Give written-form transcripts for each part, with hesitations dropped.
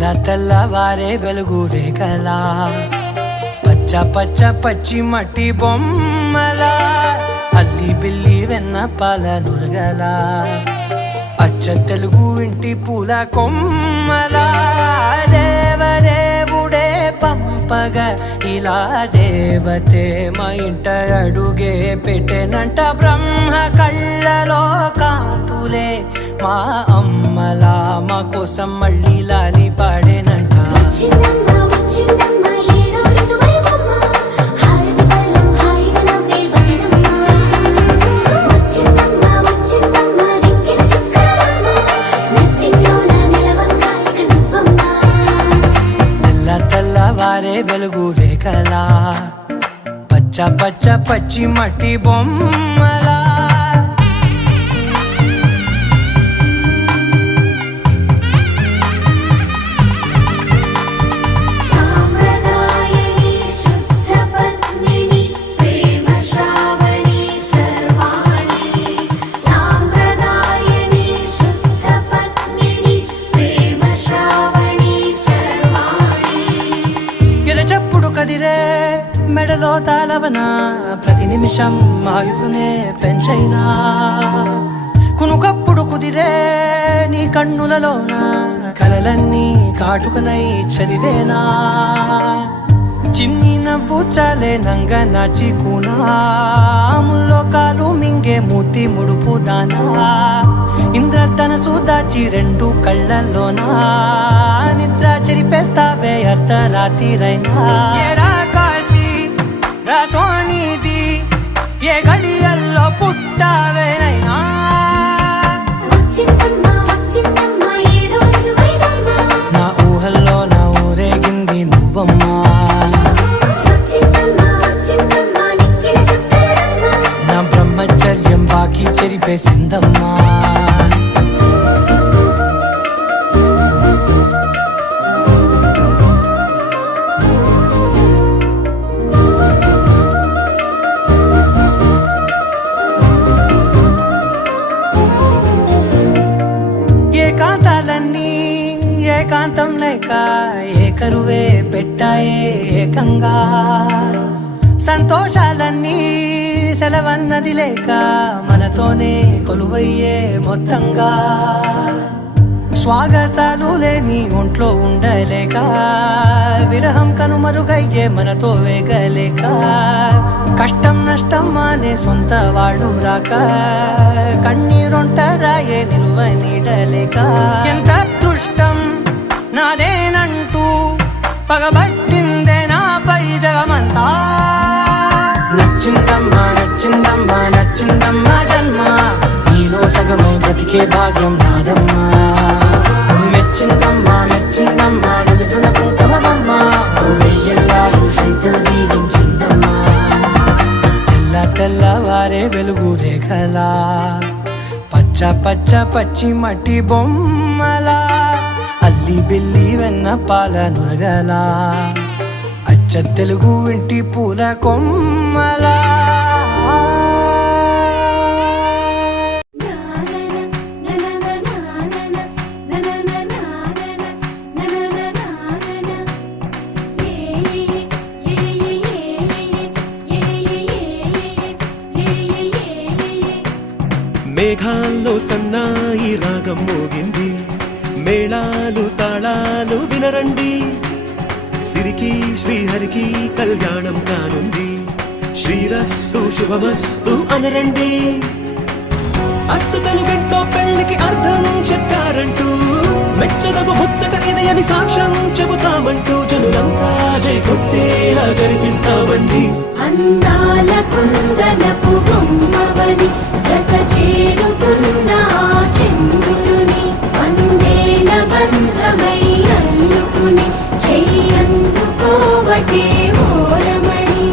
తెల్లవారే వెలుగు రేఖలా పచ్చ పచ్చ పచ్చి మట్టి బొమ్మలా అల్లి బిల్లి వెన్న పాల నురగలా అచ్చ తెలుగు ఇంటి పూల కొమ్మలా దేవదేవుడే పంపగా ఇలా దేవతే మా ఇంట అడుగే పెట్టెనంట బ్రహ్మ కళ్ళలో కాంతులే మా అమ్మలా మా కోసం మళ్ళీ లాలి పాడేనంట. తెల్లవారే వెలుగు రేఖలా పచ్చ పచ్చ పచ్చి మట్టి బొమ్మలా కదిరే మెడలో తాళవన ప్రతి నిమిషం ఆయువునే పెంచైనా కునుకప్పుడు కుదిరే నీ కన్నులలోన కలలన్నీ కాటుకనై చదివేనా చిన్ని నవ్వు చాలే నంగ నాచి కూనాముల్లో కాలు మింగే మూతి ముడుపు దానా ఇంద్రధనసు దాచి రెండు కళ్ళల్లోనా నిద్ర చెరిపేస్తావే అర్ధరాత్రిరైనా కాశీ రాసోనిది ఏ గడియల్లో పుట్టావేనైనా నా ఊహల్లో నా ఊరేగింది నువ్వమ్మా నా బ్రహ్మచర్యం బాకీ చెరిపేసిందమ్మా. ఏకాంతాలన్నీ ఏకాంతం లేక ఏకరువే పెట్టాయే ఏకంగా సంతోషాలన్నీ సెలవన్నది లేక మనతోనే కొలువయ్యే మొత్తంగా స్వాగతాలు లేని ఒంట్లో ఉండలేక విరహం కనుమరుగయ్యే మనతో వేగలేక కష్టం నష్టం అనే సొంత వాడు రాక కన్నీరొంటరాయే నిలువ నీడలేక ఎంత అదృష్టం నాదేనంటూ పగబట్టిందే నాపై జగమంతా నచ్చిందమ్మా నచ్చిందమ్మా నచ్చిందమ్మా జన్మ నీలో సగమై బ్రతికే భాగ్యం నాదమ్మా మెచ్చిందమ్మా మెచ్చిందమ్మా నిలుచున కుంకుమమ్మా వెయ్యల్లాలు శంకరు దీవించిందమ్మా. తెల్లవారే వెలుగు రేఖలా పచ్చ పచ్చ పచ్చి మట్టి బొమ్మలా అల్లి బిల్లి వెన్న పాల నురగలా అచ్చ తెలుగు ఇంటి పూల కొమ్మలా మేఘాల్లో సన్నాయి రాగం మోగింది మేళాలు తాళాలు వినరండి సిరికి శ్రీహరికి కళ్యాణం కానుంది శ్రీరస్తు శుభమస్తు అనరండి అచ్చతలు గంటో పెళ్లికి అర్థం చెప్పారంటూ మెచ్చదగు ముచ్చట ఇది అని సాక్ష్యం చెబుతామంటూ జనులంతా జై కొట్టేలా జరిపిస్తామండి. అందాల కుందనపు బొమ్మవని జత చేరుతున్న చంద్రుని వందేల బంధమై అల్లుకుని చెయ్యందుకోవటే ఓరమణి.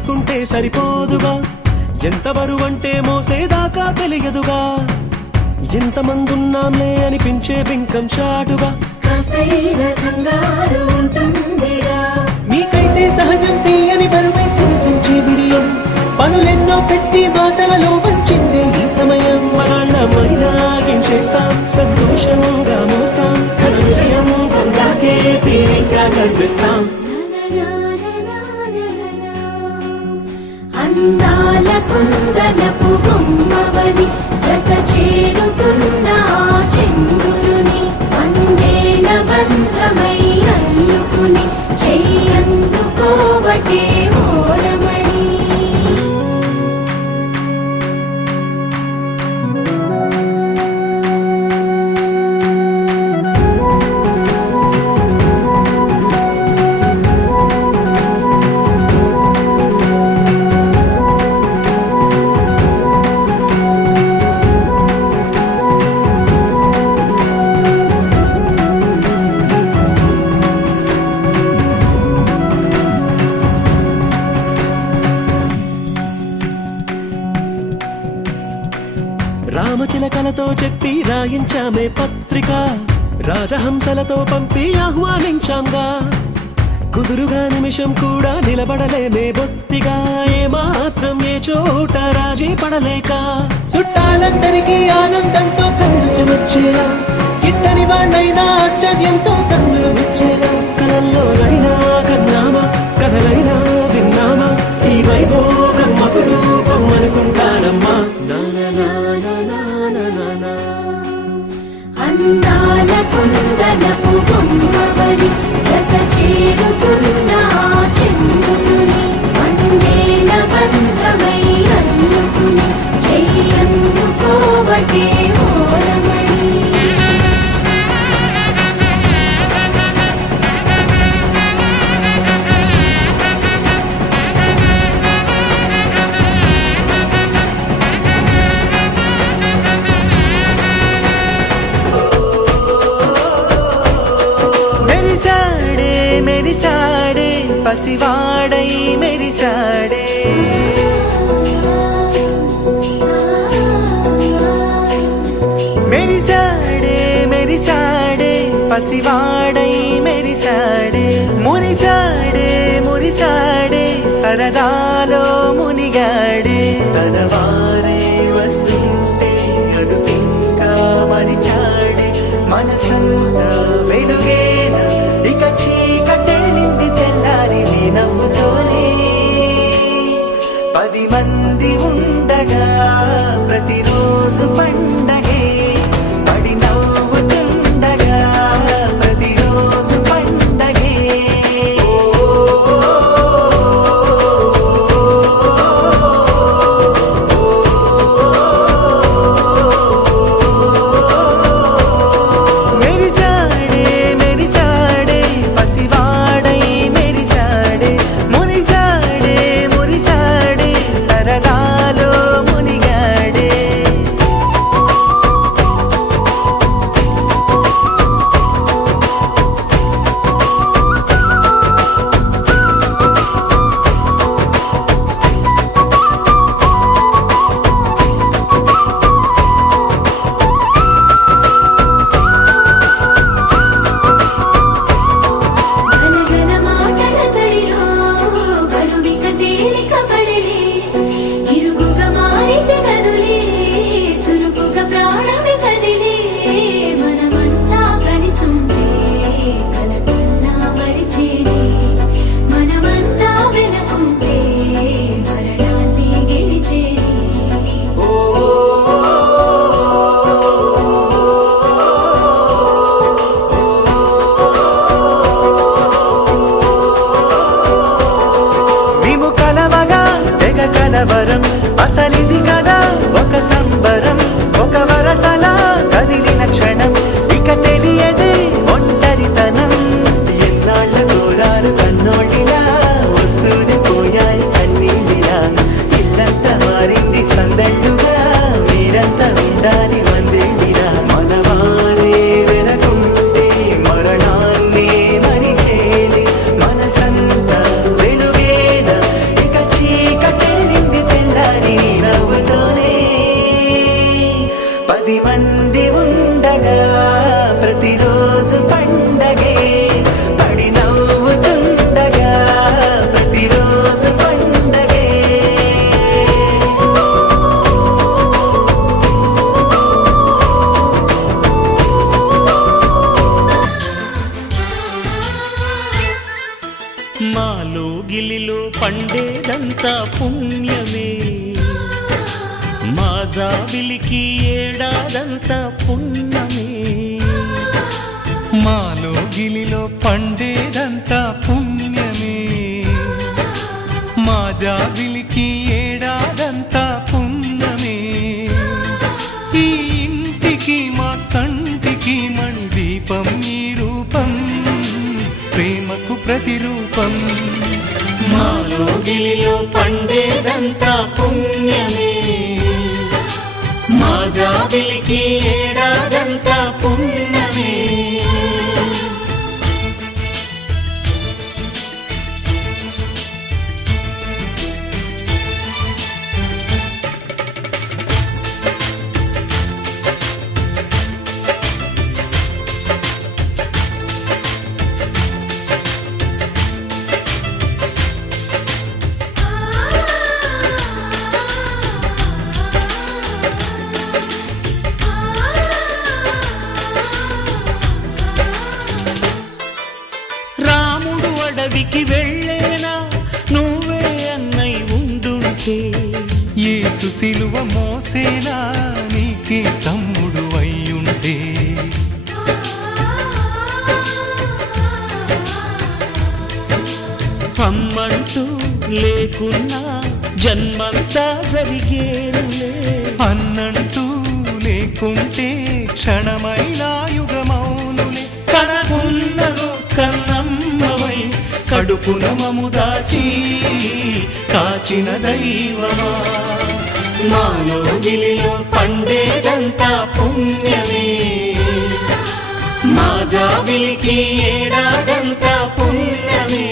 అనుకుంటే సరిపోదుగా, ఎంత బరువంటే మోసేదాకా తెలియదుగా, ఎంతమందున్నాంలే అనిపించే బింకం చాటుగా. కాస్తైన కంగారు ఉంటుందిగా, మీకైతే సహజం తీయని బరువే సిరిసంచే బిడియం, పనులెన్నో పెట్టి మాటలలో వంచిందే ఈ సమయం. మనాళ్ళమైనా ఏం చేస్తాం, సంతోషంగా మోస్తాం, ఘన విజయం పొందాకే తీరిగ్గా కనిపిస్తాం. అందాల కుందనపు బొమ్మవని జత చేరుతున్న ఆ చంద్రుని, వందేళ్ల బంధమై అల్లుకుని చెయ్యందుకోవటే ఓరమణి. రామచిలకలతో చెప్పి రాయించామే పత్రిక, రాజహంసలతో పంపి ఆహ్వానించాంగా, కుదురుగా నిమిషం కూడా నిలబడలేమే బొత్తిగా, ఏమాత్రం ఏ చోట రాజీ పడలేక, చుట్టాలందరికీ ఆనందంతో కళ్ళు చెమర్చేలా, గిట్టని వాళ్ళైనా ఆశ్చర్యంతో కన్నులు వచ్చేలా, కలల్లోనైనా కన్నామా, కథలైనా విన్నామా, ఈ వైభోగం అపురూపం అనుకుంటానమ్మా. అందాల కుందనపు బొమ్మవని జత చేరుతున్న ఆ చంద్రుని, వందేళ్ల బంధమై అల్లుకుని చెయ్యందుకోవటే ఓరమణి. మెరిసాడే మెరిసాడే పసివాడై మెరిసాడే, మెరిసాడే మెరిసాడే పసివాడై మెరిసాడే, మురిసాడే మురిసాడే సరదాలో మునిగాడే, తనవారే వస్తుంటే అదుపింకా మరిచాడే, మనసంతా వెలుగేన ఇక చీకటెళ్ళింది తెల్లారి నీ నవ్వుతోనే, 10 మంది ఉండగా ప్రతిరోజు పండగే, పడి నవ్వుతుండగా ప్రతిరోజు పండగే. మెరిసాడే మెరిసాడే పసివాడై మెరిసాడే, మురిసాడే మురిసాడే సరదాలో మునిగాడే. గలగల మాటల సడిలో బరువిక తేలిక పడలే, ఇరుగుగా మారితే కదులే, చురుకుగా ప్రాణమి కదిలే, మనమంతా కలిసుంటే కలకున్నా మరిచేనే, మనమంతా వెనకుంటే మరణాన్ని గెలిచేనే. మేము కలవగా తెగ కలవరం, అసలిది కదా ఒక సంబరం, ఒక వరసలా కదిలిన క్షణం ఇక తెలియదే ఒంటరితనం. ఎన్నాళ్ళ కోరారు కన్నోళ్ళిలా, వస్తూనే పోయాయి కన్నీళ్ళిలా, ఇల్లంతా మారింది సందళ్ళుగా, మీరంతా ఉండాలి వందేళ్ళిలా, మనవారే వెనకుంటే మరణాన్నే మరిచేలి, మనసంతా వెలుగేన ఇక చీ పుణ్యమే మా జాబిలికి ఏడాదంతా పుణ్యమే మాలో గిలిలో పండేదంతా పుణ్యమే మా జాబిలికి ఏడాదంతా పుణ్యమే ఈ ఇంటికి మా కంటికి మణి దీపం ఈ రూపం ప్రేమకు ప్రతిరూపం మాలో గిలిలో పండేదంతా పుణ్యమే మా జాబిలికి ఏడాదంతా పుణ్యమే అడవికి వెళ్ళేనా నువ్వే అన్నై ఉండుంటే యేసు సిలువ మోసేనా నీకే తమ్ముడు అయ్యుంటే అమ్మంటూ లేకున్నా జన్మంతా జరిగేనులే అన్నంటూ లేకుంటే క్షణమైనా యుగమౌనులే కనకున్నదో కన్నమ్మవై కడుపున మము దాచి కాచిన దైవమా మాలో గిలిలో పండేదంతా పుణ్యమే మా జాబిలికి ఏడాదంతా పుణ్యమే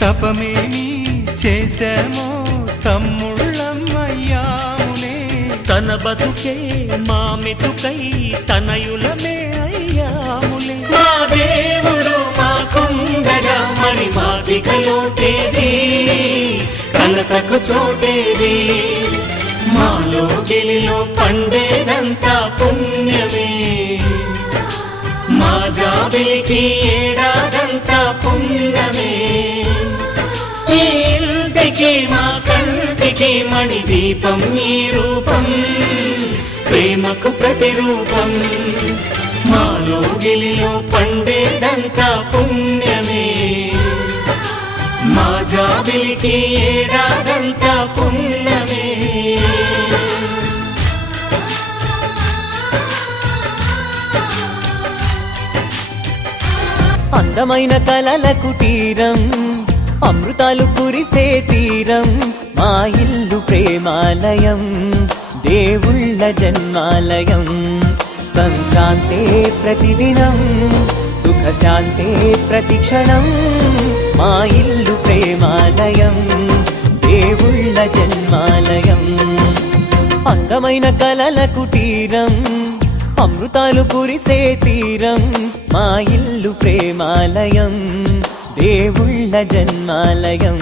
తపమేమి చేశామో తమ్ముళ్ళమయ్యాములే తన బతుకే మా మెతుకై తనయులమే అయ్యాములే మా దేవుడు మాకుండగా మరి మాకిక లోటేది కలతకు చోటేది మాలో గిలిలో పండేదంతా పుణ్యమే మా జాబిలికి ఏడాదంతా పుణ్యమే ఈ ఇంటికి మా కంటికి మణి దీపం ఈ రూపం ప్రేమకు ప్రతిరూపం మాలో గిలిలో పండేదంతా పుణ్యమే మా జాబిలికి ఏడాదంతా పుణ్యమే అందమైన కలల కుటీరం అమృతాలు కురిసే తీరం మా ఇల్లు ప్రేమాలయం దేవుళ్ళ జన్మాలయం సంక్రాంతే ప్రతిదినం సుఖశాంతే ప్రతిక్షణం మా ఇల్లు ప్రేమాలయం దేవుళ్ళ జన్మాలయం అందమైన కలల కుటీరం అమృతాలు కురిసే తీరం మా ఇల్లు ప్రేమాలయం దేవుళ్ళ జన్మాలయం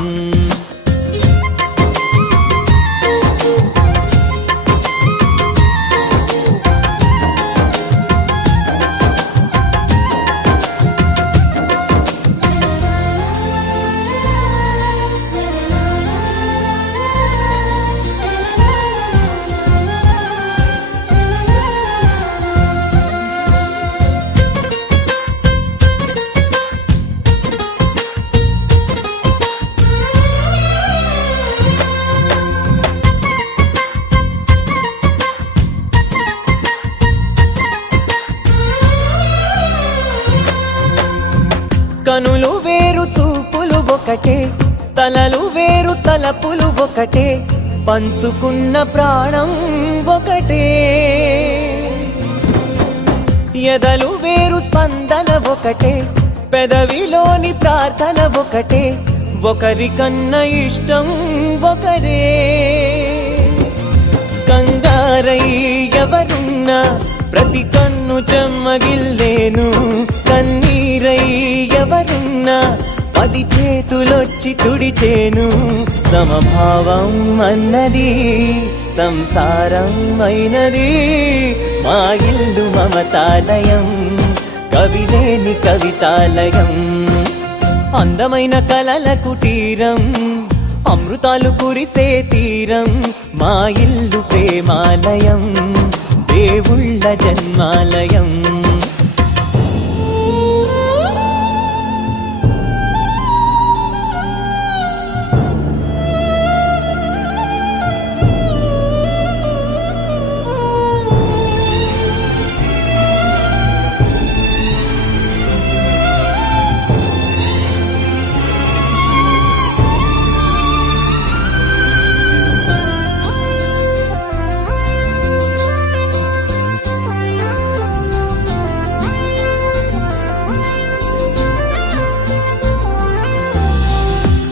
కనులు వేరు చూపులు ఒకటే, తలలు వేరు తలపులు ఒకటే, పంచుకున్న ప్రాణం ఒకటే. ఎదలు వేరు స్పందన ఒకటే, పెదవిలోని ప్రార్థన ఒకటే, ఒకరికన్నా ఇష్టం ఒకరే. కంగారై ఎవరున్నా ప్రతి కన్ను చెమ్మగిల్లేను, కన్నీరై ఎవరున్నా 10 చేతులొచ్చి తుడిచేను. సమభావం అన్నది సంసారం అయినది, మా ఇల్లు మమతాలయం, కవిలేని కవితాలయం. అందమైన కలల కుటీరం, అమృతాలు కురిసే తీరం, మా ఇల్లు ప్రేమాలయం, దేవుళ్ళ జన్మాలయం.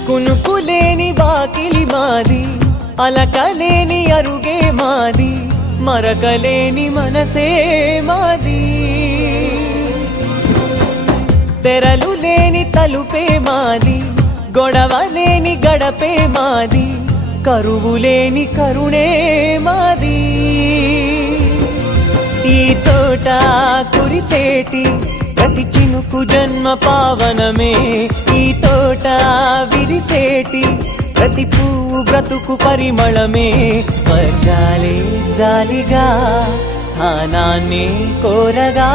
కునుకులేని వాకిలి మాది, అలకలేని అరుగే మాది, మరకలేని మనసే మాది. తెరలు లేని తలుపే మాది, గొడవ లేని గడపే మాది, కరువు లేని కరుణే మాది. ఈ చోట కురిసేటి ప్రతి చినుకు జన్మ పావనమే, ఈ తోట విరిసేటి ప్రతి పువ్వు బ్రతుకు పరిమళమే. స్వర్గాలే జాలిగా స్థానాన్ని కోరగా,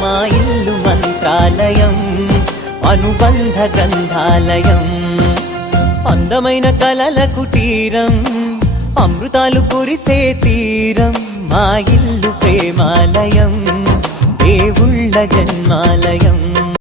మా ఇల్లు మంత్రాలయం, అనుబంధ గ్రంథాలయం. అందమైన కలల కుటీరం, అమృతాలు కురిసే తీరం, మా ఇల్లు ప్రేమాలయం, దేవుళ్ళ జన్మాలయం.